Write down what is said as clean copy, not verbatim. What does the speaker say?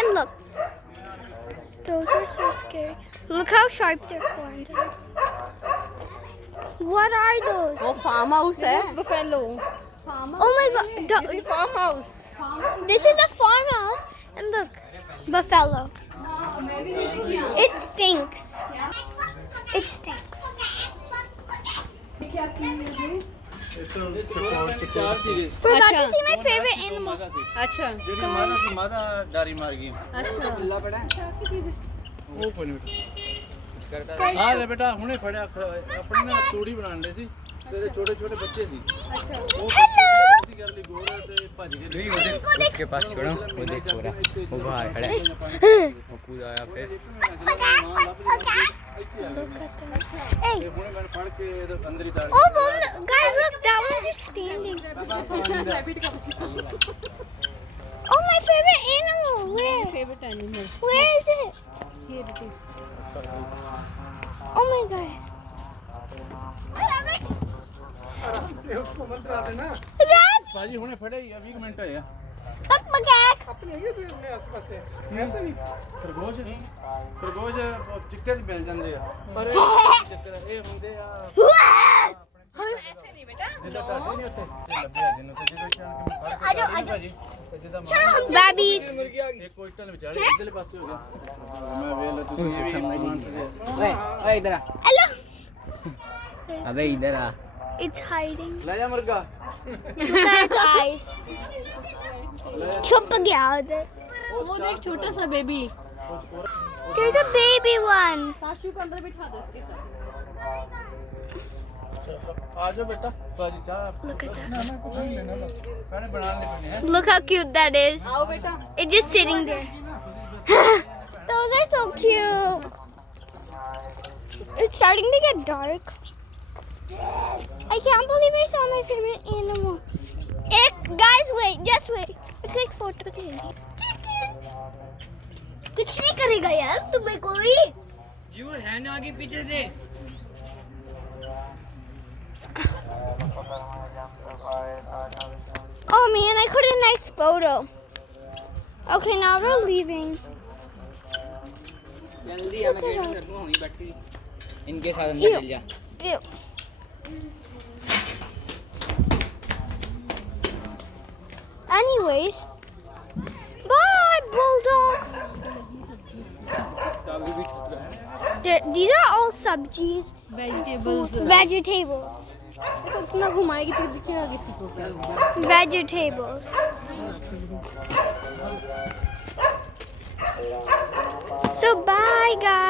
And look. Those are so scary. Look how sharp their horns are. What are those? वो farm house है Buffalo. Oh my god. This is farmhouse. This is a farmhouse. And look. Buffalo. It stinks. It stinks. We're about to see my favorite animal. अच्छा. ਜਿਹੜੀ ਮਾਦਾ ਸੀ ਮਾਦਾ dairy ਮਾਰ ਗਈ अच्छा. ਉਹ ਕੋਈ ਨਹੀਂ ਆ ਲੈ ਬੇਟਾ ਹੁਣੇ ਫੜਿਆ ਆਪਣੀ ਨਾ ਤੂੜੀ ਬਣਾਉਣ ਦੇ ਸੀ ਤੇਰੇ ਛੋਟੇ ਛੋਟੇ ਬੱਚੇ ਸੀ ਉਹ ਬੱਚੇ ਕਰ ਲਈ ਗੋਰਾ ਤੇ ਭੱਜ ਗਏ नहीं उसे उसके पास छोड़ो वो देख पूरा वो बाहर खड़ा है वो कूद आया फिर Hey. ਤੇ ਹੁਣੇ ਮੈਂ ਫੜ ਕੇ ਇਹਦੇ ਅੰਦਰ ਹੀ ਤਾੜ Oh, well, guys, look, that one's just standing. Oh, my favorite animal. Where? Favorite animal. Where is it? Here it is. Oh my god. Rabbit! ਭਾਜੀ ਹੁਣੇ ਫੜਿਆ ਹੀ 20 ਮਿੰਟ ਹੋਏ ਆ Macaque! ਖਰਗੋਸ਼ ਖਰਗੋਸ਼ ਚਿੱਟੇ ਚ ਮਿਲ ਜਾਂਦੇ ਆ ਪਰ ਇਹ ਹੁੰਦੇ ਆ ऐसे नहीं बेटा. ਜਿੱਦਾਂ ਟਾਟੇ ਨਹੀਂ ਉੱਥੇ ਲੱਭਿਆ ਜਿੰਨੂੰ ਸੱਜੇ ਕੋਈ ਚਾਣ ਕੇ ਫੜ ਕੇ ਆਜੋ, ਭਾਜੀ ਤੇ ਜਿੱਦਾਂ Rabbit! ਇੱਕ ਕੋਇਟਲ ਵਿਚਾਲੇ ਇੱਧਰਲੇ ਪਾਸੇ ਹੋ ਗਿਆ ਮੈਂ ਵੇਖ ਲਾ ਤੁਸੀਂ ਇਹ ਵੀ ओए ओए इधर आ Hello! अबे इधर आ It's hiding. ਲੈ ਜਾ ਮੁਰਗਾ Look at its eyes. Chup gaya udhar. वो देख छोटा सा baby. There's a baby one. साशु को अंदर बिठा दो इसके साथ. ਆ ਜਾ ਬੇਟਾ ਭਾਜੀ ਚਾਹ Look at that. ਨਾ ਨਾ ਕੁਝ ਨਹੀਂ ਲੈਣਾ ਬਸ ਮੈਨੇ ਬਣਾਉਣ ਲਈ ਪੈਣੇ ਹੈ Look how cute that is. आओ बेटा. It's just sitting there. Those are so cute. It's starting to get dark. I can't believe I saw my favorite animal. Guys, wait, just wait. It's like photo taking. कुछ नहीं करेगा यार तुम्हें कोई. जी वो है ना आगे पीछे से Oh man, I caught a nice photo. Okay, now we're leaving. जल्दी आना गेट में कर दूं वहीं बैठ के इनके साथ अंदर चल जा Ew. Anyways, bye, bulldog. These are all sabjis, Vegetables. vegetables, ऐसा इतना घुमाएगी तो दिखेगा किसी को क्या? vegetables. So bye, guys.